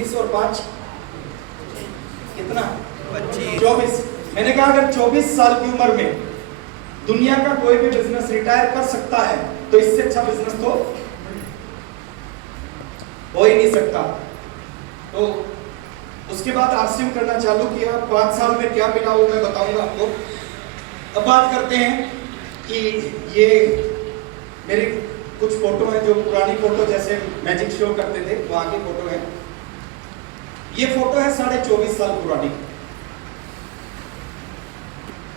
19 और 5 कितना 24। मैंने कहा अगर 24 साल की उम्र में दुनिया का कोई भी बिजनेस रिटायर कर सकता है तो इससे अच्छा बिजनेस तो हो ही नहीं सकता। तो उसके बाद आरसीएम करना चालू किया। 5 साल में क्या मिला वो मैं बताऊंगा आपको। अब बात करते हैं कि ये मेरी कुछ फोटो है जो पुरानी फोटो जैसे मैजिक शो करते थे वहां की फोटो है। ये फोटो है 24.5 साल पुरानी।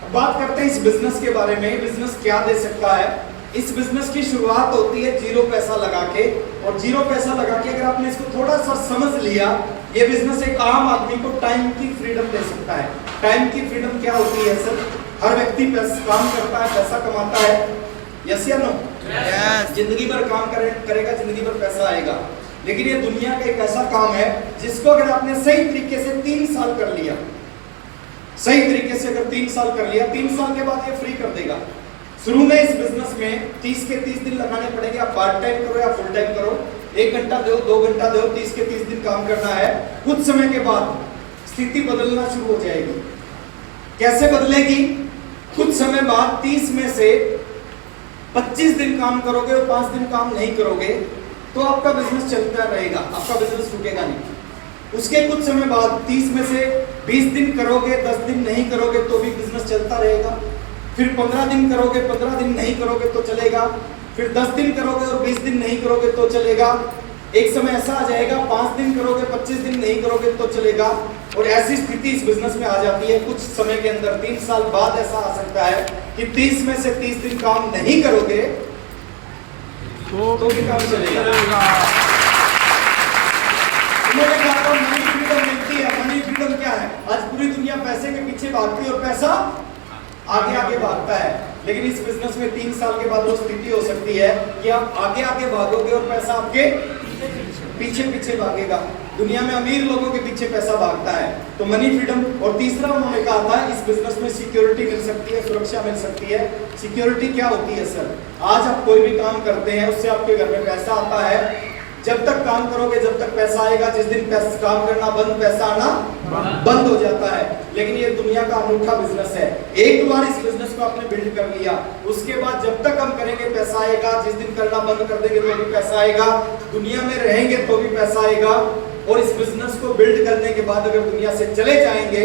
अब बात करते हैं इस बिजनेस के बारे में। बिजनेस क्या दे सकता है। इस बिजनेस की शुरुआत होती है 0 पैसा लगा के, और 0 पैसा लगा के अगर आपने इसको थोड़ा सा समझ लिया, ये बिजनेस एक आम आदमी को टाइम की फ्रीडम दे सकता है। टाइम की फ्रीडम क्या होती है सर? हर व्यक्ति काम करता है, पैसा कमाता है, यस या नो? जिंदगी भर काम करेगा, जिंदगी भर पैसा आएगा। लेकिन ये दुनिया का एक ऐसा काम है जिसको अगर आपने सही तरीके से 3 साल कर लिया, सही तरीके से अगर 3 साल कर लिया, 3 साल के बाद ये फ्री कर देगा। शुरू में इस बिजनेस में 30 के 30 दिन लगाने पड़ेंगे। आप पार्ट टाइम करो या फुल टाइम करो, 1 घंटा दो, 2 घंटा दो, 30 के 30 दिन काम करना है। कुछ समय के बाद स्थिति बदलना शुरू हो जाएगी। कैसे बदलेगी? कुछ समय बाद 30 में से 25 दिन काम करोगे और 5 दिन काम नहीं करोगे तो आपका बिजनेस चलता रहेगा, आपका बिजनेस रुकेगा नहीं। उसके कुछ समय बाद 30 में से 20 दिन करोगे, 10 दिन नहीं करोगे तो भी बिजनेस चलता रहेगा। फिर 15 दिन करोगे, 15 दिन नहीं करोगे तो चलेगा। फिर 10 दिन करोगे और 20 दिन नहीं करोगे तो चलेगा। एक समय ऐसा आ जाएगा 5 दिन करोगे, 25 दिन नहीं करोगे तो चलेगा। और ऐसी स्थिति इस बिजनेस में आ जाती है कुछ समय के अंदर। 3 साल बाद ऐसा आ सकता है कि 30 में से 30 दिन काम नहीं करोगे तो भी काम चलेगा। उन्होंने कहा था मनी फ्रीडम मिलती है। मनी फ्रीडम क्या है? आज पूरी दुनिया पैसे के पीछे भागती है और पैसा आगे आगे भागता है। लेकिन इस बिजनेस में 3 साल के बाद वो स्थिति हो सकती है कि आप आगे आगे भागोगे और पैसा आपके पीछे पीछे भागेगा। दुनिया में अमीर लोगों के पीछे पैसा भागता है। तो मनी फ्रीडम। और तीसरा उन्होंने कहा था इस बिजनेस में सिक्योरिटी मिल सकती है, सुरक्षा मिल सकती है। सिक्योरिटी क्या होती है सर? आज आप कोई भी काम करते हैं उससे आपके घर में पैसा आता है। जब तक काम करोगे जब तक पैसा आएगा, जिस दिन काम करना बंद, पैसा आना बंद हो जाता है। लेकिन ये दुनिया का अनूठा बिजनेस है। एक बार इस बिजनेस को आपने बिल्ड कर लिया, उसके बाद जब तक हम करेंगे पैसा आएगा। जिस दिन करना बंद कर देंगे तो भी पैसा आएगा। दुनिया में रहेंगे तो भी पैसा आएगा। और इस बिजनेस को बिल्ड करने के बाद अगर दुनिया से चले जाएंगे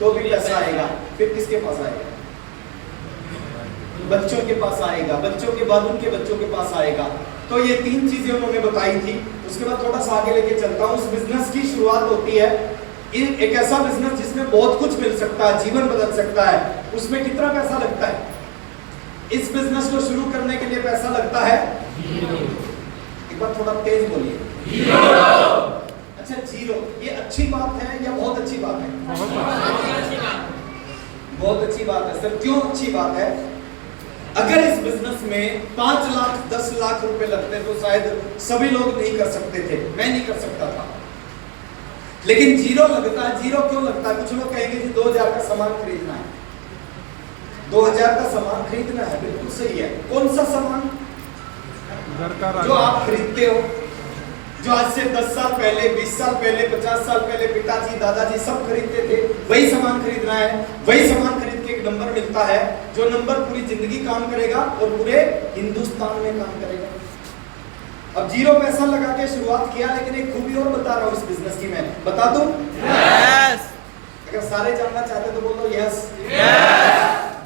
तो भी पैसा आएगा। फिर किसके पास आएगा? बच्चों के पास आएगा। बच्चों के बाद उनके बच्चों के पास आएगा। तो ये 3 चीजें उन्होंने बताई थी। उसके बाद थोड़ा सा आगे लेके चलता हूँ। इस बिजनेस की शुरुआत होती है एक ऐसा बिजनेस जिसमें बहुत कुछ मिल सकता है, जीवन बदल सकता है। उसमें कितना पैसा लगता है? इस बिजनेस को शुरू करने के लिए पैसा लगता है एक बार थोड़ा तेज बोलिए। अच्छा, 0। ये अच्छी बात है या बहुत अच्छी बात है? बहुत अच्छी बात है सर। क्यों अच्छी बात है? अगर इस बिजनेस में 5 लाख 10 लाख रुपए लगते तो शायद सभी लोग नहीं कर सकते थे, मैं नहीं कर सकता था। लेकिन 0 लगता है। 0 क्यों लगता है? कुछ लोग कहेंगे जी 2000 का सामान खरीदना है, 2000 का सामान खरीदना है। बिल्कुल सही है। कौन सा सामान? जो आप खरीदते हो, जो आज से 10 साल पहले, 20 साल पहले, 50 साल पहले पिताजी दादाजी सब खरीदते थे, वही सामान खरीदना है। वही सामान खरीद के एक नंबर मिलता है, जो नंबर पूरी जिंदगी काम करेगा और पूरे हिंदुस्तान में काम करेगा। अब 0 पैसा लगा के शुरुआत किया, लेकिन एक खूबी और बता रहा हूं इस बिजनेस की। मैं बता दूं? यस। अगर सारे जानना चाहते तो बोलो यस।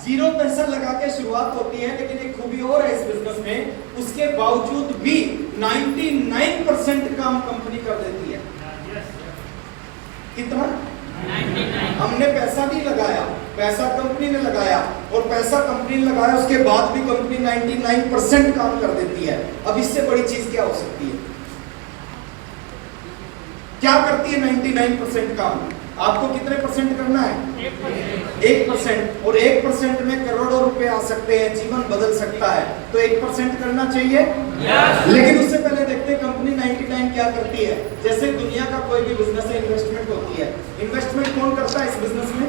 0 पैसा लगा के शुरुआत होती है, लेकिन एक खूबी और है इस बिजनेस में। उसके बावजूद भी 99% काम कंपनी कर देती है। कितना? 99। हमने पैसा नहीं लगाया, पैसा कंपनी ने लगाया। और पैसा कंपनी ने लगाया, उसके बाद भी कंपनी 99% काम कर देती है। अब इससे बड़ी चीज क्या हो सकती है? क्या करती है 99% काम? आपको कितने परसेंट करना है? 1%। और 1% में करोड़ों रुपए आ सकते हैं, जीवन बदल सकता है। तो 1% करना चाहिए। लेकिन उससे पहले देखते हैं कंपनी 99 क्या करती है। जैसे दुनिया का कोई भी बिजनेस है, इन्वेस्टमेंट होती है। इन्वेस्टमेंट कौन करता है इस बिजनेस में?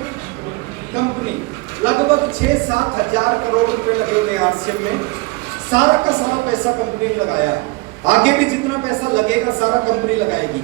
कंपनी। लगभग 6-7 हजार करोड़ रुपए लगे हुए आरसीएम में। सारा का सारा पैसा कंपनी ने लगाया है। आगे भी जितना पैसा लगेगा सारा कंपनी लगाएगी।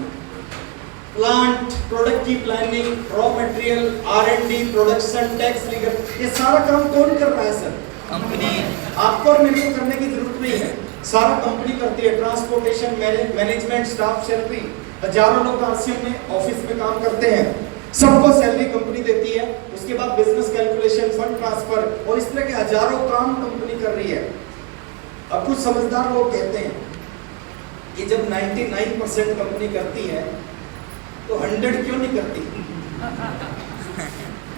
प्लांट, प्रोडक्ट की planning, raw material, R&D, production, tax, legal, ये सारा काम कौन कर रहा है सर? कंपनी। आपको और मेरे को करने की जरूरत नहीं है, सारा कंपनी करती है। ट्रांसपोर्टेशन, मैनेजमेंट, स्टाफ, सैलरी, हजारों लोग आरसीएम में ऑफिस में काम करते हैं, सबको सैलरी कंपनी देती है। उसके बाद बिजनेस कैलकुलेशन, फंड ट्रांसफर और इस तरह के हजारों काम कंपनी कर रही है। अब कुछ समझदार लोग कहते हैं कि जब 99% कंपनी करती है तो 100 क्यों नहीं करती?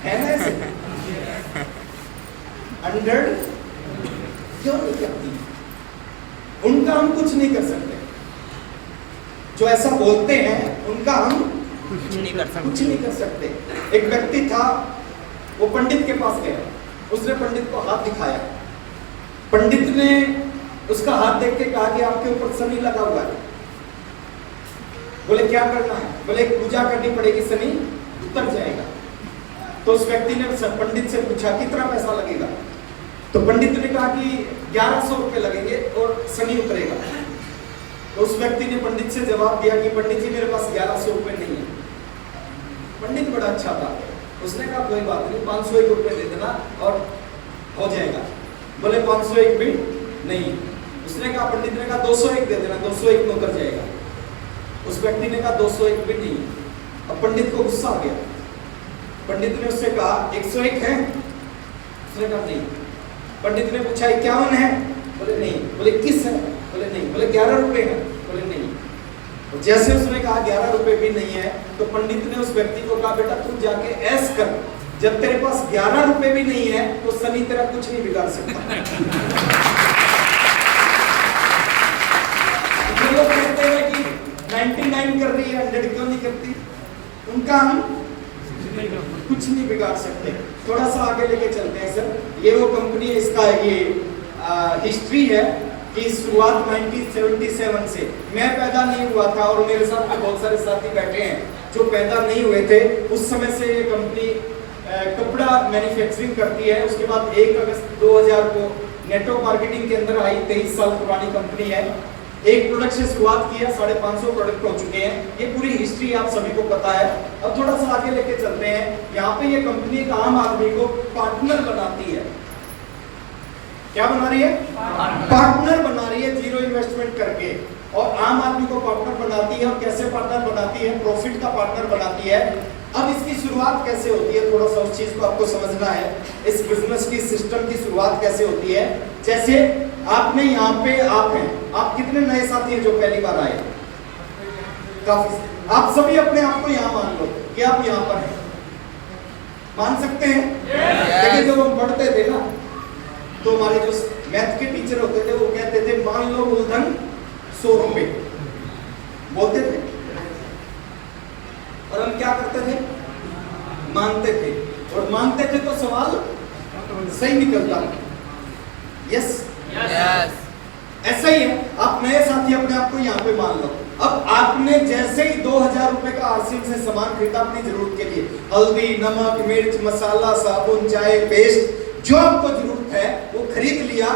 है ना ऐसे? 100 क्यों नहीं करती? उनका हम कुछ नहीं कर सकते। जो ऐसा बोलते हैं उनका हम कुछ नहीं कर सकते। एक व्यक्ति था, वो पंडित के पास गया, उसने पंडित को हाथ दिखाया। पंडित ने उसका हाथ देख के कहा कि आपके ऊपर शनि लगा हुआ है। बोले क्या करना है? बोले पूजा करनी पड़ेगी, शनि उतर जाएगा। तो उस व्यक्ति ने पंडित से पूछा कितना पैसा लगेगा? तो पंडित ने कहा कि 1100 रुपए लगेंगे और शनि उतरेगा। तो उस व्यक्ति ने पंडित से जवाब दिया कि पंडित जी मेरे पास 1100 रुपए नहीं है। पंडित बड़ा अच्छा था, उसने कहा कोई बात नहीं, 501 रुपए दे देना और हो जाएगा। बोले 501 भी नहीं। उसने कहा, पंडित ने कहा 201 दे देना, 201 में उतर जाएगा। उस व्यक्ति ने कहा 201 भी नहीं। अब पंडित को गुस्सा आ गया। पंडित ने उससे कहा 101 है? उसने कहा नहीं। पंडित ने पूछा 51 है? बोले नहीं। बोले 21 है? बोले नहीं। बोले 11 रुपए है? बोले नहीं। और जैसे उसने कहा 11 रुपए भी नहीं है, तो पंडित ने उस व्यक्ति को कहा बेटा तू जाके ऐस कर, जब तेरे पास 11 रुपए भी नहीं है तो शनि तेरा कुछ नहीं बिगाड़ सकता। लोग कहते हैं कि 99 कर रही है, 100 क्यों नहीं करती? उनका हम कुछ नहीं बिगाड़ सकते। थोड़ा सा आगे लेके चलते हैं सर। ये वो कंपनी है, इसका ये हिस्ट्री है कि शुरुआत 1977 से, मैं पैदा नहीं हुआ था और मेरे साथ में बहुत सारे साथी बैठे हैं जो पैदा नहीं हुए थे उस समय से ये कंपनी कपड़ा मैन्युफैक्चरिंग करती है। उसके बाद 1 अगस्त 2000 को नेटवर्क मार्केटिंग के अंदर आई। 23 साल पुरानी कंपनी है। एक प्रोडक्ट से शुरुआत किया, 550 प्रोडक्ट हो चुके हैं। ये पूरी हिस्ट्री आप सभी को पता है। अब थोड़ा सा आगे लेके चलते हैं। यहाँ पे ये कंपनी एक आम आदमी को पार्टनर बनाती है। क्या बना रही है? पार्टनर बना रही है, जीरो इन्वेस्टमेंट करके। और आम आदमी को पार्टनर बनाती है। और कैसे पार्टनर बनाती है? प्रॉफिट का पार्टनर बनाती है। अब इसकी शुरुआत कैसे होती है, थोड़ा सा उस चीज को आपको समझना है। इस बिजनेस की सिस्टम की शुरुआत कैसे होती है? जैसे आपने यहाँ पे आप हैं, आप कितने नए साथी हैं जो पहली बार आए? काफी। आप सभी अपने आप को यहाँ मान लो कि आप यहाँ पर हैं। मान सकते हैं? लेकिन जब हम पढ़ते थे ना, तो हमारे जो मैथ के टीचर होते थे वो कहते थे मान लो मूलधन 100 रुपए, बोलते थे। और हम क्या करते थे? मानते थे। और मानते थे तो सवाल सही निकलता। Yes yes. ऐसा ही है। आप नए साथी अपने आप को यहाँ पे मान लो। अब आपने जैसे ही 2000 रुपए का आरसीएम से सामान खरीदा अपनी जरूरत के लिए, हल्दी, नमक, मिर्च, मसाला, साबुन, चाय, पेस्ट, जो आपको जरूरत है वो खरीद लिया।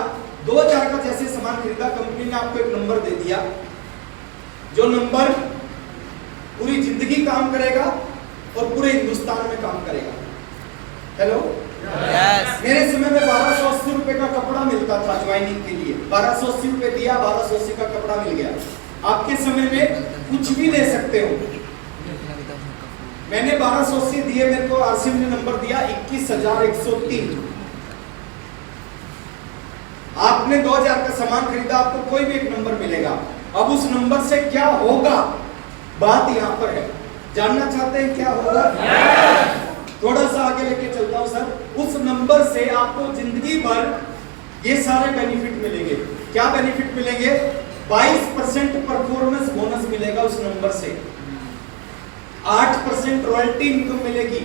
2000 का जैसे सामान खरीदा, कंपनी ने आपको एक नंबर दे दिया, जो नंबर पूरी जिंदगी काम करेगा और पूरे हिंदुस्तान में काम करेगा। Hello yes. मेरे समय में 1280 रुपए का कपड़ा मिलता था ज्वाइनिंग के लिए। 1280 रुपए दिया, 1280 का कपड़ा मिल गया। आपके समय में कुछ भी ले सकते हो। मैंने 1280 दिए, मेरे को आरसीएम ने नंबर दिया 21,103। आपने 2000 का सामान खरीदा, आपको कोई भी एक नंबर मिलेगा। अब उस नंबर से क्या होगा, बात यहाँ पर है। जानना चाहते हैं क्या होगा? थोड़ा सा आगे लेके चलता हूं सर। उस नंबर से आपको जिंदगी भर ये सारे बेनिफिट मिलेंगे। क्या बेनिफिट मिलेंगे? 22% परफॉर्मेंस बोनस मिलेगा उस नंबर से। 8% रॉयल्टी इनकम मिलेगी।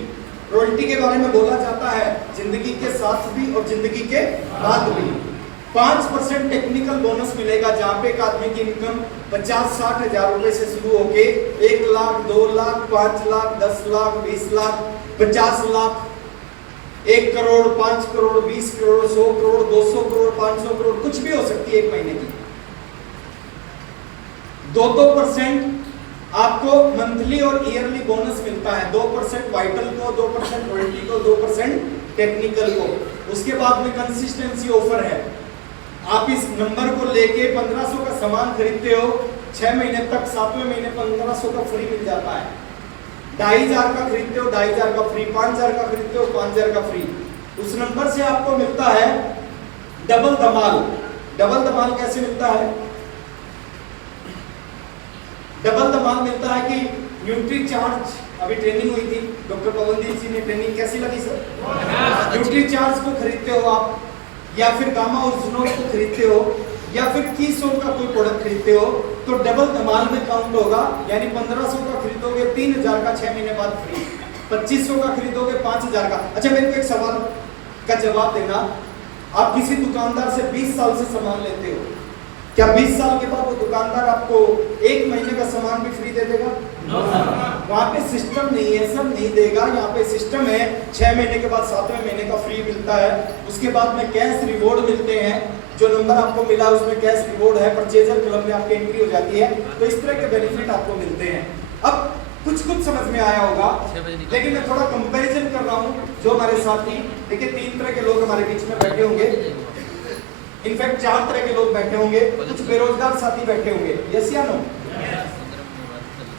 रॉयल्टी के बारे में बोला जाता है जिंदगी के साथ भी और जिंदगी के बाद भी। 5% टेक्निकल बोनस मिलेगा, जहां पे एक आदमी की इनकम 50-60 हजार रुपए से शुरू होके 1 लाख, 2 लाख, 5 लाख, 10 लाख, 20 लाख, 50 लाख, 1 करोड़, 5 करोड़, 20 करोड़, 100 करोड़, 200 करोड़, 500 करोड़, कुछ भी हो सकती है एक महीने की। 2% आपको मंथली और ईयरली बोनस मिलता है, 2% वाइटल को, 2% रॉयल्टी को, 2% टेक्निकल को। उसके बाद में कंसिस्टेंसी ऑफर है, आप इस नंबर को लेके 1500 का सामान खरीदते हो, 6 महीने तक 7वें महीने 1500 का फ्री मिल जाता है। 2500 का खरीदते हो 2500 का फ्री, 5000 का खरीदते हो 5000 का फ्री। उस नंबर से आपको मिलता है डबल धमाल। डबल धमाल कैसे मिलता है? डबल धमाल मिलता है कि न्यूट्री चार्ज, अभी ट्रेनिंग हुई थी, डॉक्टर पवनदीप जी ने ट्रेनिंग कैसी लगी सर? न्यूट्री चार्ज को खरीदते हो आप, या फिर गामा ओरिजिनल को खरीदते हो, या फिर कीसोन का कोई प्रोडक्ट खरीदते हो, तो डबल धमाल में काउंट होगा। यानी 1500 का खरीदोगे 3000 का 6 महीने बाद फ्री, 2500 का खरीदोगे 5000 का। अच्छा, मेरे को एक सवाल का जवाब देना, आप किसी दुकानदार से 20 साल से सामान लेते हो, क्या 20 साल के बाद वो दुकानदार आपको 1 महीने का सामान भी फ्री दे देगा? वहां पे सिस्टम नहीं है, सब नहीं देगा। यहाँ पे सिस्टम है, 6 महीने के बाद 7वें महीने का फ्री मिलता है। उसके बाद में कैश रिवॉर्ड मिलते हैं, जो नंबर आपको मिला उसमें कैश रिवॉर्ड है, परचेजर क्लब में आपकी एंट्री हो जाती है। तो इस तरह के बेनिफिट आपको मिलते हैं। अब कुछ समझ में आया होगा, लेकिन मैं थोड़ा कंपैरिजन कर रहा हूँ। जो हमारे साथी, देखिए 3 तरह के लोग हमारे बीच में बैठे होंगे, इनफैक्ट 4 तरह के लोग बैठे होंगे। कुछ बेरोजगार साथी बैठे होंगे, यस या नो?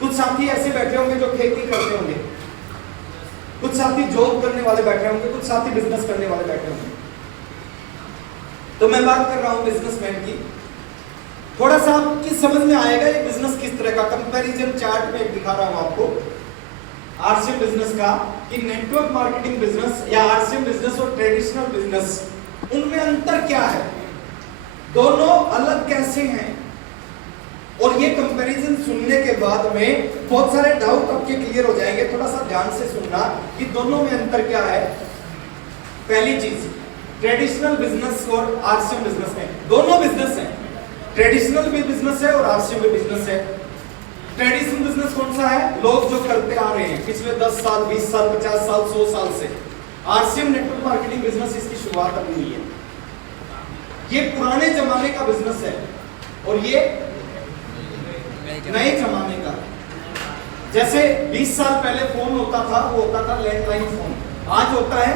कुछ साथी ऐसे बैठे होंगे जो खेती करते होंगे, कुछ साथी जॉब करने वाले बैठे होंगे, कुछ साथी बिजनेस करने वाले बैठे होंगे। तो मैं बात कर रहा हूं बिजनेसमैन की। थोड़ा सा आपकी समझ में आएगा ये बिजनेस किस तरह का। कंपैरिजन चार्ट में दिखा रहा हूं आपको आरसीएम बिजनेस का, कि नेटवर्क मार्केटिंग बिजनेस या आरसीएम बिजनेस और ट्रेडिशनल बिजनेस, उनमें अंतर क्या है, दोनों अलग कैसे हैं। और ये कंपैरिजन सुनने के बाद में बहुत सारे डाउट आपके क्लियर हो जाएंगे। थोड़ा सा ध्यान से सुनना कि दोनों में अंतर क्या है। पहली चीज, ट्रेडिशनल बिजनेस और आरसीएम बिजनेस में, दोनों बिजनेस हैं, ट्रेडिशनल भी बिजनेस है और आरसीएम भी बिजनेस है। ट्रेडिशनल बिजनेस कौन सा है? लोग जो करते आ रहे हैं पिछले 10 साल, 20 साल, 50 साल, 100 साल से। आरसीएम नेटवर्क मार्केटिंग बिजनेस, इसकी शुरुआत अभी हुई है। ये पुराने जमाने का बिजनेस है और ये नए जमाने का। जैसे 20 साल पहले फोन होता था, वो होता था लैंडलाइन फोन, आज होता है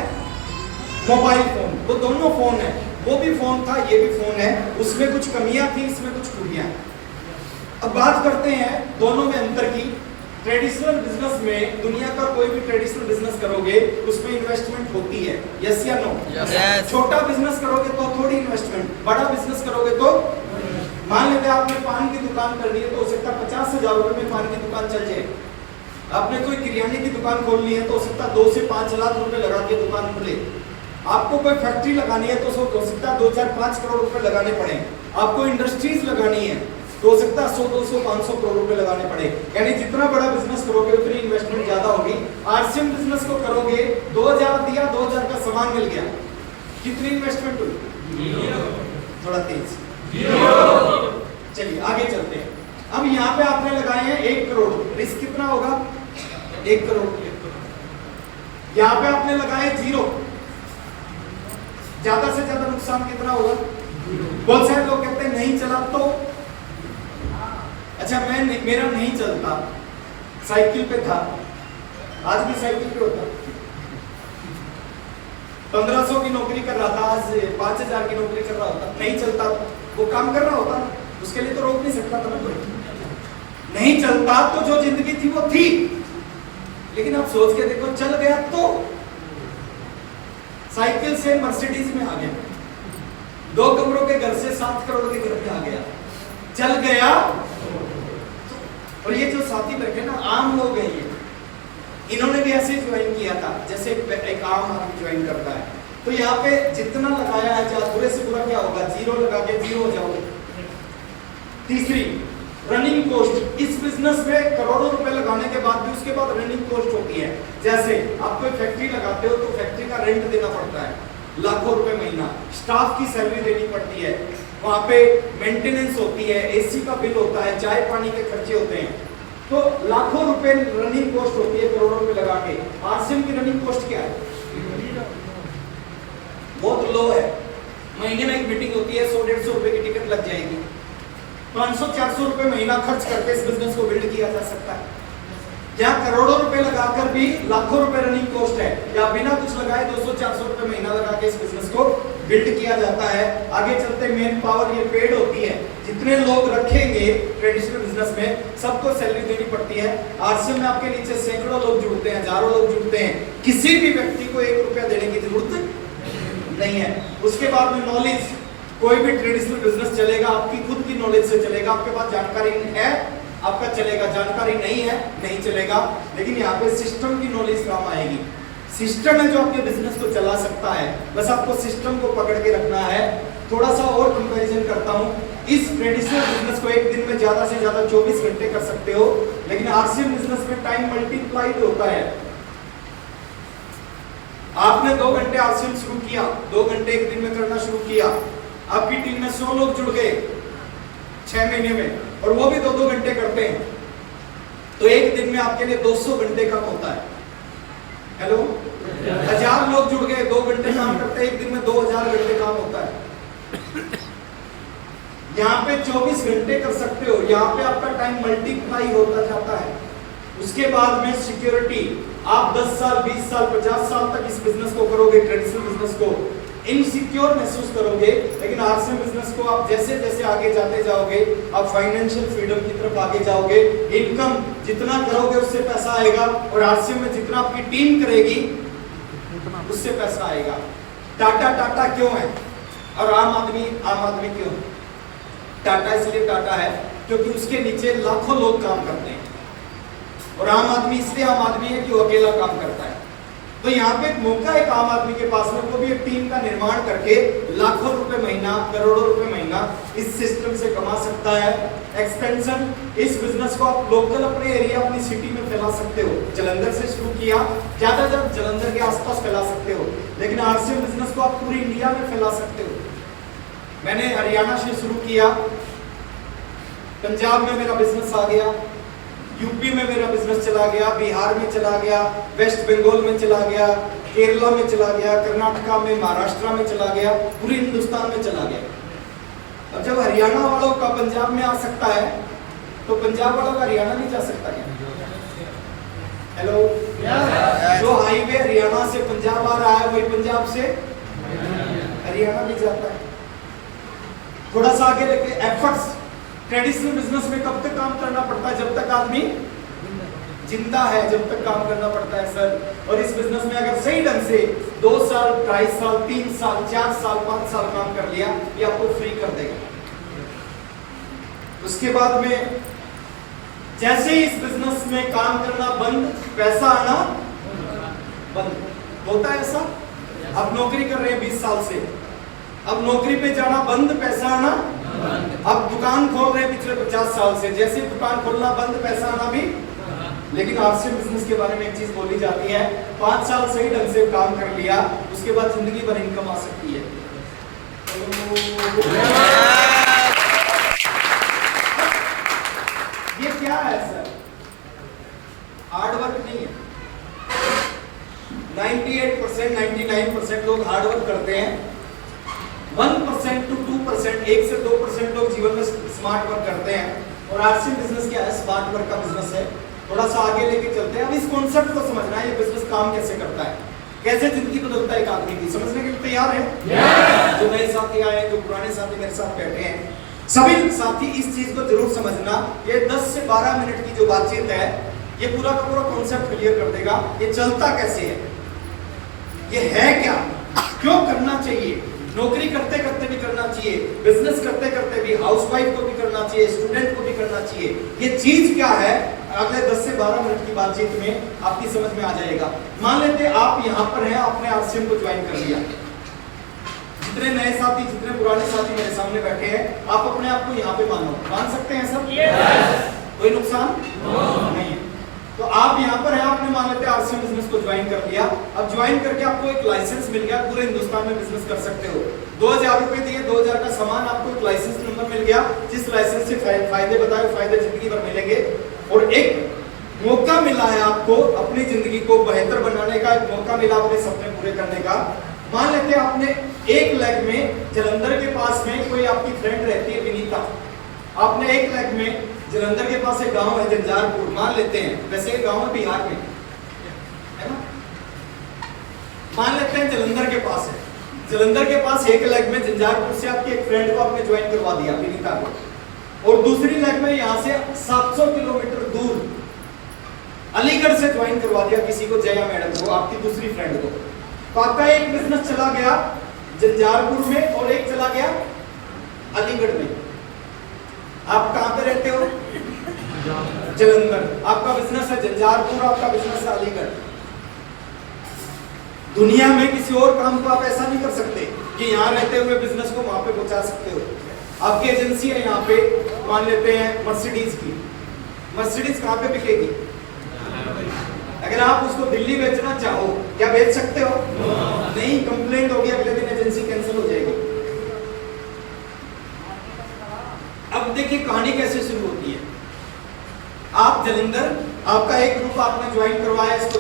मोबाइल फोन। वो दोनों फोन है, वो भी फोन था, ये भी फोन है। उसमें कुछ कमियां थी, इसमें कुछ खूबियां। अब बात करते हैं दोनों में अंतर की। ट्रेडिशनल बिजनेस में, दुनिया का कोई भी ट्रेडिशनल बिजनेस करोगे उसमें इन्वेस्टमेंट होती है, यस या नो? छोटा बिजनेस करोगे तो थोड़ी इन्वेस्टमेंट, बड़ा बिजनेस करोगे तो, मान लेते हैं आपने पान की दुकान करनी है तो हो सकता है 50,000 रुपए में पान की दुकान चल जाए। आपने कोई किराने की दुकान खोलनी है तो हो सकता है 2 से 5 लाख रुपए लगा के दुकान खुले। आपको कोई फैक्ट्री लगानी है तो हो सकता है 2, 4, 5 करोड़ रुपए लगाने पड़े। आपको इंडस्ट्रीज लगानी है तो हो सकता है 100, 200, 500 करोड़ रुपए लगाने पड़े। यानी जितना बड़ा बिजनेस करोगे उतनी इन्वेस्टमेंट ज्यादा होगी। आरसीएम बिजनेस को करोगे, 2000 दिया, 2000 का सामान मिल गया, कितनी इन्वेस्टमेंट हुई? थोड़ा तेज। चलिए आगे चलते हैं। अब यहाँ पे आपने लगाए हैं 1 करोड़, रिस्क कितना होगा? 1 करोड़। यहाँ पे आपने लगाए 0, ज्यादा से ज्यादा नुकसान कितना होगा? बहुत सारे लोग कहते हैं नहीं चला तो, अच्छा मेरा नहीं चलता, साइकिल पे था, आज भी साइकिल पे होता, 1500 की नौकरी कर रहा था, आज 5000 की नौकरी कर रहा होता, नहीं चलता, वो काम कर रहा होता, उसके लिए तो रोक नहीं सकता था ना कोई। नहीं चलता तो जो जिंदगी थी वो थी, लेकिन आप सोच के देखो, चल गया तो साइकिल से मर्सिडीज में आ गया, 2 कमरों के घर से 7 करोड़ के घर पे आ गया, चल गया। और ये जो साथी बैठे ना, आम लोग हैं ये, इन्होंने भी ऐसे ज्वाइन किया था जैसे एक आम आदमी ज्वाइन करता है। तो यहाँ पे जितना लगाया है, चाहे बुरे से बुरा क्या होगा, 0 लगा के 0 हो जाओगे। तीसरी, रनिंग कॉस्ट। इस बिजनेस में करोड़ों रुपए लगाने के बाद भी उसके बाद रनिंग कॉस्ट होती है। जैसे आप कोई फैक्ट्री लगाते हो तो फैक्ट्री का रेंट देना पड़ता है, लाखों रुपए महीना, स्टाफ की सैलरी देनी पड़ती है, वहां पे मेंटेनेंस होती है, एसी का बिल होता है, चाय पानी के खर्चे होते हैं, तो लाखों रुपए रनिंग कॉस्ट होती है करोड़ों रुपए लगा के। आरसीएम की रनिंग कॉस्ट क्या है? बहुत लो है। महीने में एक मीटिंग होती है, 100-150 रुपए की टिकट लग जाएगी, 500-400 रुपए महीना खर्च करके इस बिजनेस को बिल्ड किया जा सकता है। यहाँ करोड़ों रुपए लगाकर भी लाखों रुपए रनिंग कॉस्ट है, या बिना कुछ लगाए 200-400 रुपए महीना लगा के इस बिजनेस को बिल्ड किया जाता है। आगे चलते मेन पावर ये पेड होती है, जितने लोग रखेंगे ट्रेडिशनल बिजनेस में सबको सैलरी देनी पड़ती है। आरसीएम में आपके नीचे सैकड़ों लोग जुड़ते हैं, हजारों लोग जुड़ते हैं, किसी भी व्यक्ति को 1 रुपया देने की जरूरत नहीं है। उसके बाद में नॉलेज, कोई भी ट्रेडिशनल बिजनेस चलेगा आपकी खुद की नॉलेज से चलेगा। आपके पास जानकारी है आपका चलेगा, जानकारी नहीं है नहीं चलेगा। लेकिन यहाँ पे सिस्टम की नॉलेज काम आएगी। सिस्टम है जो आपके बिजनेस को चला सकता है, बस आपको सिस्टम को पकड़ के रखना है। थोड़ा सा और कंपैरिजन करता हूँ, इस ट्रेडिशनल बिजनेस को एक दिन में ज्यादा से ज्यादा 24 घंटे कर सकते हो, लेकिन आरसीएम बिजनेस में टाइम मल्टीप्लाइड होता है। आपने 2 घंटे आरसीएम शुरू किया, 2 घंटे एक दिन में करना शुरू किया, आपकी टीम में 100 लोग जुड़ गए 6 महीने में, और वो भी 2-2 घंटे करते हैं, तो एक दिन में आपके लिए 200 घंटे काम होता है। हेलो, 1000 लोग जुड़ गए, 2 घंटे काम करते हैं, एक दिन में 2000 घंटे काम होता है। यहाँ पे 24 घंटे कर सकते हो, यहाँ पे आपका टाइम मल्टीप्लाई होता जाता है। उसके बाद में सिक्योरिटी, आप 10 साल 20 साल 50 साल तक इस बिजनेस को करोगे, ट्रेडिशनल बिजनेस को इनसिक्योर महसूस करोगे। लेकिन आरसीएम बिजनेस को आप जैसे जैसे आगे जाते जाओगे, आप फाइनेंशियल फ्रीडम की तरफ आगे जाओगे। इनकम जितना करोगे उससे पैसा आएगा, और आरसीएम में जितना आपकी टीम करेगी उससे पैसा आएगा। टाटा क्यों है और आम आदमी क्यों? टाटा इसलिए टाटा है क्योंकि उसके नीचे लाखों लोग काम करते हैं, और आम आदमी इसलिए आम आदमी है कि वो अकेला काम करता है। तो यहाँ पे एक मौका है आम आदमी के पास में, वो भी एक टीम का निर्माण करके लाखों रुपए महीना, करोड़ों रुपए महीना इस सिस्टम से कमा सकता है। एक्सपेंशन, इस बिजनेस को आप लोकल अपने एरिया, अपनी सिटी में फैला सकते हो। जलंधर से शुरू किया, ज्यादा जलंधर के आसपास फैला सकते हो, लेकिन आरसीएम बिजनेस को आप पूरी इंडिया में फैला सकते हो। मैंने हरियाणा से शुरू किया, पंजाब में मेरा बिजनेस आ गया, यूपी में मेरा बिजनेस चला गया, बिहार में चला गया, वेस्ट बंगाल में चला गया, केरला में चला गया, कर्नाटका में, महाराष्ट्र में चला गया, पूरे हिंदुस्तान में चला गया। अब जब हरियाणा वालों का पंजाब में आ सकता है, तो पंजाब वालों का हरियाणा नहीं जा सकता क्या? हेलो, जो हाईवे हरियाणा से पंजाब आ रहा है, वही पंजाब से हरियाणा भी जाता है। थोड़ा सा आगे लेके एफर्ट्स, ट्रेडिशनल बिजनेस में कब तक काम करना पड़ता है? जब तक आदमी जिंदा है, जब तक काम करना पड़ता है सर। और इस बिजनेस में अगर सही ढंग से 2 साल 2.5 साल 3 साल 4 साल 5 साल काम कर लिया, ये आपको फ्री कर देगा। उसके बाद में जैसे ही इस बिजनेस में काम करना बंद, पैसा आना बंद होता है। ऐसा आप नौकरी कर रहे हैं 20 साल से, अब नौकरी पे जाना बंद, पैसा आना। अब दुकान खोल रहे हैं पिछले 50 साल से, जैसे दुकान खोलना बंद, पैसा आना भी। लेकिन आरसीएम बिजनेस के बारे में एक चीज बोली जाती है, 5 साल सही ढंग से काम कर लिया, उसके बाद जिंदगी भर इनकम आ सकती है। ये क्या है सर? हार्ड वर्क नहीं है। 98% 99% लोग हार्ड वर्क करते हैं, 1% to 2%, 1 से 2% लोग जीवन में स्मार्ट वर्क करते हैं। और आरसीएम बिजनेस क्या है? स्मार्ट वर्क का बिजनेस है। थोड़ा सा आगे लेके चलते हैं। अब इस कॉन्सेप्ट को समझना है, ये बिजनेस काम कैसे करता है, कैसे जिंदगी बदलता है एक आदमी की। समझने के लिए तैयार है? जो नए साथी आए, जो पुराने साथी मेरे साथ बैठे हैं, सभी साथी इस चीज को जरूर समझना। ये 10 से 12 मिनट की जो बातचीत है, ये पूरा का पूरा कॉन्सेप्ट क्लियर कर देगा। ये चलता कैसे है, ये है क्या, क्यों करना चाहिए, नौकरी करते करते भी करना चाहिए, बिजनेस करते करते भी, हाउसवाइफ को भी करना चाहिए, स्टूडेंट को भी करना चाहिए। ये चीज क्या है, अगले 10 से 12 मिनट की बातचीत में आपकी समझ में आ जाएगा। मान लेते आप यहाँ पर हैं, आपने आरसीएम को ज्वाइन कर लिया। जितने नए साथी, जितने पुराने साथी मेरे सामने बैठे हैं, आप अपने आप को यहाँ पे मान सकते हैं सब? कोई नुकसान नहीं है। तो आप यहाँ पर हैं, आपने मान लेते हैं आरसीएम बिजनेस को ज्वाइन कर लिया। अब ज्वाइन करके आपको एक लाइसेंस मिल गया, पूरे हिंदुस्तान में बिजनेस कर सकते हो। 2000 रुपए दिए, 2000 का सामान, आपको एक लाइसेंस नंबर मिल गया। जिस लाइसेंस से फायदे बताए, फायदे जिंदगी भर मिलेंगे। और एक मौका मिला है आपको अपनी जिंदगी को बेहतर बनाने का, एक मौका मिला अपने सपने पूरे करने का। मान लेते हैं आपने एक लेग में, जलंधर के पास में कोई आपकी फ्रेंड रहती है विनीता, आपने एक लेग में जलंधर के पास एक गांव है जंजारपुर, मान लेते हैं, वैसे ये गांव है बिहार में, है ना, मान लेते हैं जलंधर के पास है। जलंधर के पास एक लेग में जंजारपुर से आपके एक फ्रेंड को आपने ज्वाइन करवा दिया, विनीता को, और दूसरी लेग में यहाँ से 700 किलोमीटर दूर अलीगढ़ से ज्वाइन करवा दिया किसी को, जया मैडम को, आपकी दूसरी फ्रेंड को। तो आपका एक बिजनेस चला गया जंजारपुर में और एक चला गया अलीगढ़ में। आप कहां पे रहते हो? जलंधर। आपका बिजनेस है जंजारपुर, आपका बिजनेस है अलीगढ़। दुनिया में किसी और काम को आप ऐसा नहीं कर सकते कि यहां रहते हुए बिजनेस को वहां पे पहुंचा सकते हो। आपकी एजेंसी है यहाँ पे, मान लेते हैं मर्सिडीज की, मर्सिडीज कहां पे बिकेगी? अगर आप उसको दिल्ली बेचना चाहो, क्या बेच सकते हो? नहीं, कंप्लेंट होगी, अगले दिन एजेंसी कैंसिल हो जाएगी। अब देखिए कहानी कैसे शुरू होती है। आप जलंधर, आपका एक ग्रुप आपने ज्वाइन करवाया, इसको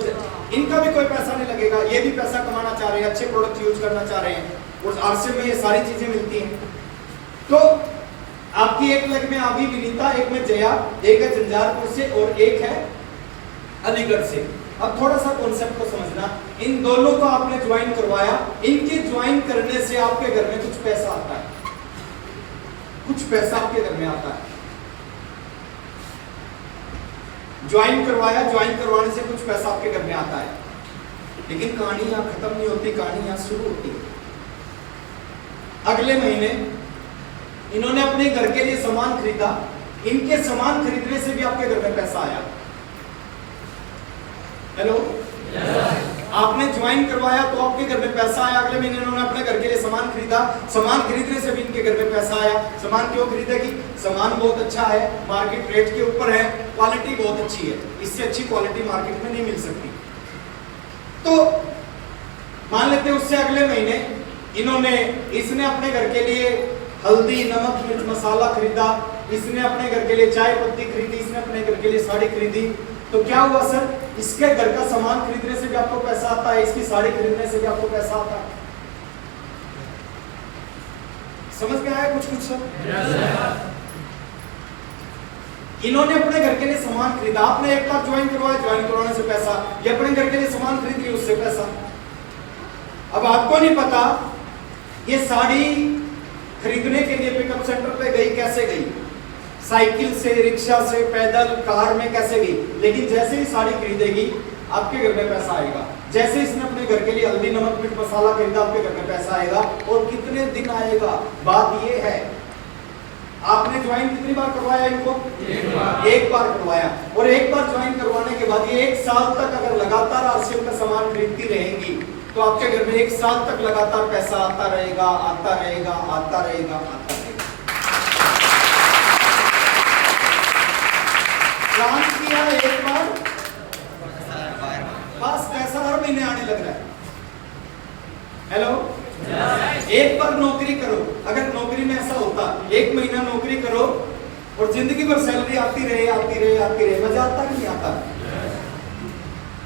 इनका भी कोई पैसा नहीं लगेगा, ये भी पैसा कमाना चाह रहे हैं, अच्छे प्रोडक्ट यूज करना चाह रहे हैं, और आरसीएम में ये सारी चीजें मिलती हैं। तो आपकी एक लेग में आ गई विनीता, एक में जया, एक है जंजारपुर से और एक है अलीगढ़ से। अब थोड़ा सा कॉन्सेप्ट को समझना, इन दोनों को आपने ज्वाइन करवाया, इनके ज्वाइन करने से आपके घर में कुछ पैसा आता है, कुछ पैसा आपके घर में आता है। ज्वाइन करवाया, ज्वाइन करवाने से कुछ पैसा आपके घर में आता है, लेकिन कहानी यहां खत्म नहीं होती, कहानी यहां शुरू होती है। अगले महीने इन्होंने अपने घर के लिए सामान खरीदा, इनके सामान खरीदने से भी आपके घर में पैसा आया। हेलो, आपने ज्वाइन करवाया तो आपके घर में पैसा आया, अगले महीने इन्होंने अपने घर के लिए सामान खरीदा, सामान खरीदने से भी इनके घर में पैसा आया। सामान क्यों खरीदेगी? सामान बहुत अच्छा है, मार्केट रेट के ऊपर है, क्वालिटी बहुत अच्छी है, इससे अच्छी क्वालिटी मार्केट में नहीं मिल सकती। तो मान लेते हैं उससे अगले महीने इसने अपने घर के लिए हल्दी, नमक, मिर्च मसाला खरीदा, इसने अपने घर के लिए चाय पत्ती खरीदी, इसने अपने घर के लिए साड़ी खरीदी। तो क्या हुआ सर, इसके घर का सामान खरीदने से भी आपको पैसा आता है, इसकी साड़ी खरीदने से भी आपको पैसा आता है। समझ में आया कुछ कुछ सर? इन्होंने अपने घर के लिए सामान खरीदा, आपने एक बार ज्वाइन करवाया, ज्वाइन करवाने से पैसा, ये अपने घर के लिए सामान खरीद लिया, उससे पैसा। अब आपको नहीं पता ये साड़ी खरीदने के लिए पिकअप सेंटर पे गई, कैसे गई, साइकिल से, रिक्शा से, पैदल, कार में कैसे गई, लेकिन जैसे ही साड़ी खरीदेगी आपके घर में पैसा आएगा। जैसे इसने अपने घर के लिए हल्दी, नमक, मिर्च मसाला खरीदा, आपके घर में पैसा आएगा। और कितने दिन आएगा? बात ये है, आपने ज्वाइन कितनी बार करवाया इनको? एक बार करवाया, और एक बार ज्वाइन करवाने के बाद ये 1 साल तक अगर लगातार आरसीएम का सामान खरीदती रहेंगी तो आपके घर में 1 साल तक लगातार पैसा आता रहेगा, आता रहेगा, आता रहेगा, आता रहेगा। काम किया एक बार, बस पैसा हर महीने आने लग रहा है। हेलो, एक बार नौकरी करो, अगर नौकरी में ऐसा होता 1 महीना नौकरी करो और जिंदगी भर सैलरी आती रहे, आती रहे, आती रहे, मजा आता कि नहीं आता?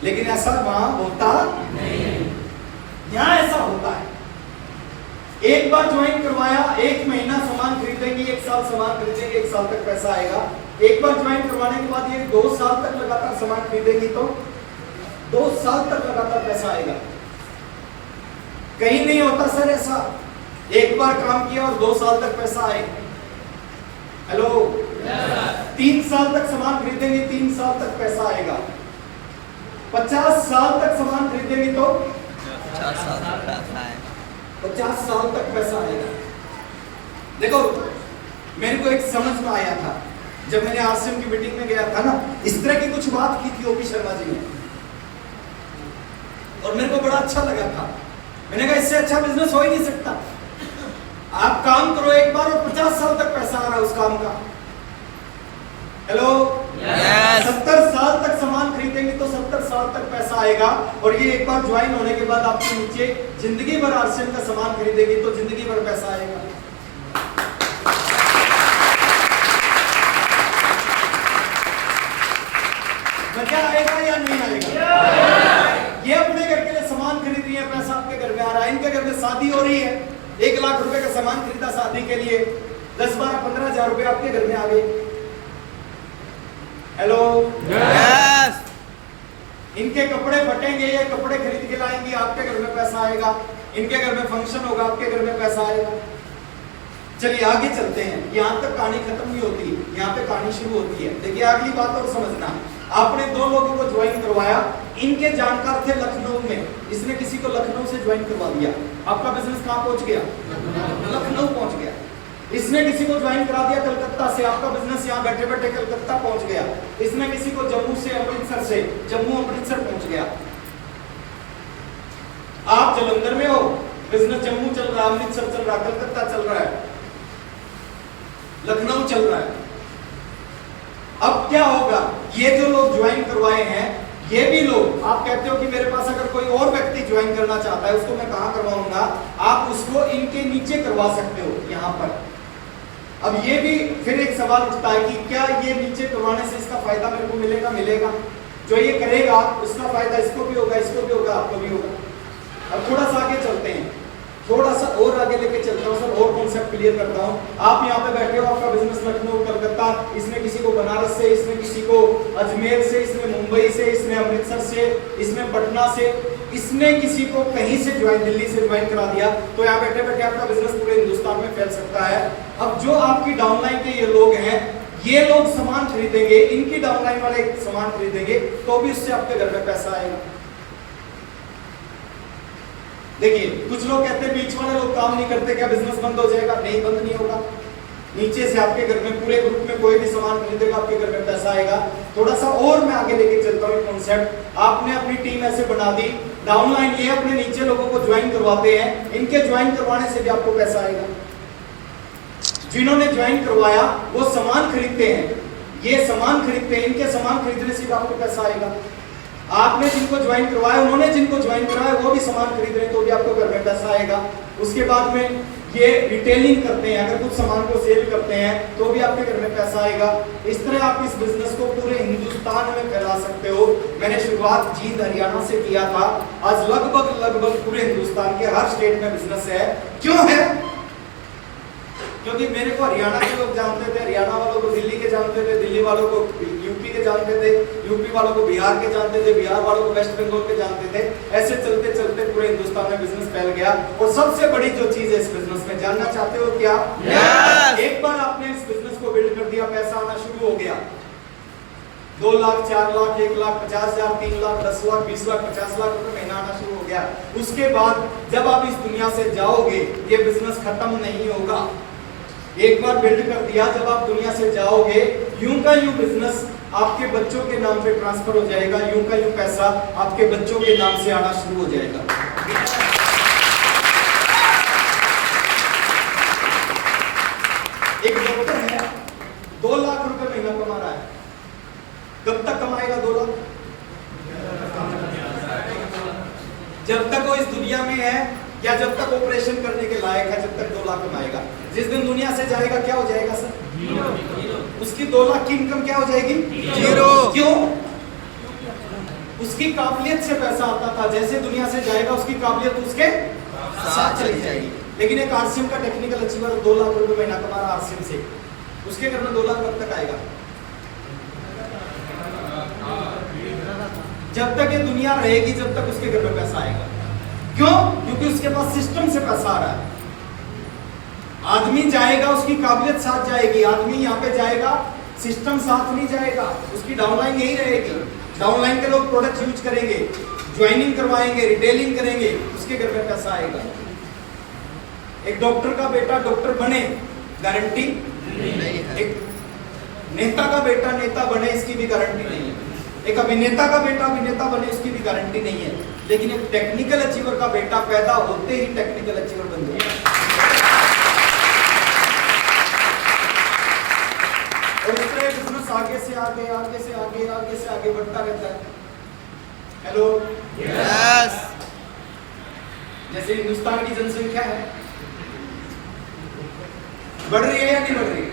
लेकिन ऐसा वहां होता नहीं, यहां ऐसा होता है। एक बार ज्वाइन करवाया, 1 महीना सामान खरीदेंगे, 1 साल सामान खरीदेंगे, 1 साल तक पैसा आएगा। एक बार ज्वाइन करवाने के बाद ये 2 साल तक लगातार सामान खरीदेंगी तो 2 साल तक लगातार पैसा आएगा। कहीं नहीं होता सर ऐसा, एक बार काम किया और 2 साल तक पैसा आए। हेलो, 3 साल तक सामान खरीदेंगे, 3 साल तक पैसा आएगा। 50 साल तक सामान खरीदेंगे तो 50 साल तक पैसा आएगा। देखो, मेरे को एक समझ में आया था जब मैंने आरसीएम की मीटिंग में गया था ना, इस तरह की कुछ बात की थी ओपी शर्मा जी ने, और मेरे को बड़ा अच्छा लगा था। मैंने कहा इससे अच्छा बिजनेस हो ही नहीं सकता। आप काम करो एक बार और 50 साल तक पैसा आ रहा है उस काम का। हेलो, 70 साल तक सामान खरीदेंगे तो 70 साल तक पैसा आएगा। और ये एक बार ज्वाइन होने के बाद आपके नीचे जिंदगी भर आरसीएम का सामान खरीदेंगे तो जिंदगी भर पैसा आएगा। मजा आएगा या नहीं आएगा? ये अपने घर के लिए सामान खरीद रही है, पैसा आपके घर में आ रहा है। इनके घर में शादी हो रही है, 1 लाख रुपए का सामान खरीदा शादी के लिए, 10, 12, 15 हजार रुपए आपके घर में आ गए। हेलो, यस इनके कपड़े फटेंगे, ये कपड़े खरीद के लाएंगे, आपके घर में पैसा आएगा। इनके घर में फंक्शन होगा, आपके घर में पैसा आएगा। चलिए आगे चलते हैं। यहाँ तक कहानी खत्म नहीं होती, यहाँ पे कहानी शुरू होती है। देखिए अगली बात और समझना, आपने 2 लोगों को ज्वाइन करवाया, इनके जानकार थे लखनऊ में, इसने किसी को लखनऊ से ज्वाइन करवा दिया, आपका बिजनेस कहाँ पहुंच गया? लखनऊ पहुंच गया। इसने किसी को ज्वाइन करा दिया कलकत्ता से, आपका बिजनेस यहाँ बैठे बैठे कलकत्ता पहुंच गया। इसने किसी को जम्मू से, अमृतसर से, जम्मू अमृतसर पहुंच गया। आप जलंधर में हो, बिजनेस जम्मू चल रहा है, अमृतसर चल रहा है, कलकत्ता चल रहा है, लखनऊ चल रहा है। अब क्या होगा? ये जो लोग ज्वाइन करवाए हैं, ये भी लोग, आप कहते हो कि मेरे पास अगर कोई और व्यक्ति ज्वाइन करना चाहता है, उसको मैं कहां करवाऊंगा? आप उसको इनके नीचे करवा सकते हो, यहां पर। अब ये भी फिर एक सवाल उठता है कि क्या ये नीचे करवाने से इसका फायदा मेरे को मिलेगा? मिलेगा। जो ये करेगा उसका फायदा इसको भी होगा, इसको भी होगा, आपको भी होगा। अब थोड़ा सा आगे चलते हैं, थोड़ा सा और आगे लेके चलता हूँ सर, और कॉन्सेप्ट क्लियर करता हूँ। आप यहाँ पे बैठे हो, आपका बिजनेस लखनऊ, कलकत्ता, इसने किसी को बनारस से, इसने किसी को अजमेर से, इसने मुंबई से, इसने अमृतसर से, इसने पटना से, इसने किसी को कहीं से ज्वाइन, दिल्ली से ज्वाइन करा दिया। तो यहाँ बैठे बैठे आपका बिजनेस पूरे हिंदुस्तान में फैल सकता है। अब जो आपकी डाउनलाइन के ये लोग हैं, ये लोग सामान खरीदेंगे, इनकी डाउनलाइन वाले सामान खरीदेंगे, तो भी उससे आपके घर में पैसा आएगा। देखिए कुछ लोग कहते हैं बीच वाले लोग काम नहीं करते, क्या बिजनेस बंद हो जाएगा? नहीं, बंद नहीं होगा। नीचे से आपके घर में, पूरे ग्रुप में कोई भी सामान खरीदेगा, आपके घर में पैसा आएगा। थोड़ा सा और मैं आगे लेके चलता हूँ कॉन्सेप्ट। आपने अपनी टीम ऐसे बना दी, डाउनलाइन ये अपने नीचे लोगों को ज्वाइन करवाते हैं, इनके ज्वाइन करवाने से भी आपको पैसा आएगा। जिन्होंने ज्वाइन करवाया वो सामान खरीदते हैं, ये सामान खरीदते हैं, इनके सामान खरीदने से भी आपको पैसा आएगा। आपने जिनको ज्वाइन करवाया, उन्होंने जिनको ज्वाइन कराया, वो भी सामान खरीद रहे हैं, तो भी आपको घर में पैसा आएगा। उसके बाद में ये रिटेलिंग करते हैं, अगर कुछ सामान को सेल करते हैं तो भी आपके घर में पैसा आएगा। इस तरह आप इस बिजनेस को पूरे हिंदुस्तान में फैला सकते हो। मैंने शुरुआत जींद हरियाणा से किया था, आज लगभग पूरे हिंदुस्तान के हर स्टेट में बिजनेस है। क्यों है? क्योंकि मेरे को हरियाणा के लोग जानते थे, हरियाणा वालों को दिल्ली के जानते थे, दिल्ली वालों को यूपी के जानते थे, यूपी वालों को बिहार के जानते थे, बिहार वालों को वेस्ट बंगाल के जानते थे। ऐसे चलते चलते पूरे हिंदुस्तान में बिजनेस फैल गया। और सबसे बड़ी जो चीज है इस बिजनेस में, जानना चाहते हो क्या? एक बार आपने इस बिजनेस को बिल्ड कर दिया, पैसा आना शुरू हो गया। 2 लाख, 4 लाख, 1 लाख, 50,000, 3 लाख, 10 लाख, 20 लाख, 50 लाख रुपए महीना आना शुरू हो गया। उसके बाद जब आप इस दुनिया से जाओगे, ये बिजनेस खत्म नहीं होगा। एक बार बिल्ड कर दिया, जब आप दुनिया से जाओगे, यूं का यूं बिजनेस आपके बच्चों के नाम पे ट्रांसफर हो जाएगा, यूं का यूं पैसा आपके बच्चों के नाम से आना शुरू हो जाएगा। एक डॉक्टर है, 2 लाख रुपए महीना कमा रहा है, कब तक कमाएगा 2 लाख? जब तक वो इस दुनिया में है, या जब तक ऑपरेशन करने के लायक है, जब तक 2 लाख कमाएगा। जिस दिन दुनिया से जाएगा क्या हो जाएगा सर? उसकी 2 लाख की इनकम क्या हो जाएगी? 0। क्यों? उसकी काबिलियत से पैसा आता था, जैसे दुनिया से जाएगा उसकी काबिलियत उसके साथ चली जाएगी। लेकिन एक आरसीएम का टेक्निकल अचीवर 2 लाख रुपए महीना कमा रहा आरसीएम से, उसके घर में 2 लाख कब तक आएगा? जब तक ये दुनिया रहेगी, जब तक उसके घर में पैसा आएगा। क्यों? क्योंकि उसके पास सिस्टम से पैसा आ रहा है। आदमी जाएगा, उसकी काबिलियत साथ जाएगी, आदमी यहाँ पे जाएगा, सिस्टम साथ नहीं जाएगा, उसकी डाउनलाइन यही रहेगी। डाउनलाइन के लोग प्रोडक्ट यूज करेंगे, ज्वाइनिंग करवाएंगे, रिटेलिंग करेंगे, उसके घर में पैसा आएगा। एक डॉक्टर का बेटा डॉक्टर बने, गारंटी नहीं है। एक नेता का बेटा नेता बने, इसकी भी गारंटी नहीं है। एक अभिनेता का बेटा अभिनेता बने, उसकी भी गारंटी नहीं है। लेकिन एक टेक्निकल अचीवर का बेटा पैदा होते ही टेक्निकल अचीवर बन जाएगा। और इस तरह बिजनेस आगे से आगे, आगे से आगे, आगे से आगे बढ़ता रहता है। Hello, yes. जैसे हिंदुस्तान की जनसंख्या है, बढ़ रही है या नहीं बढ़ रही?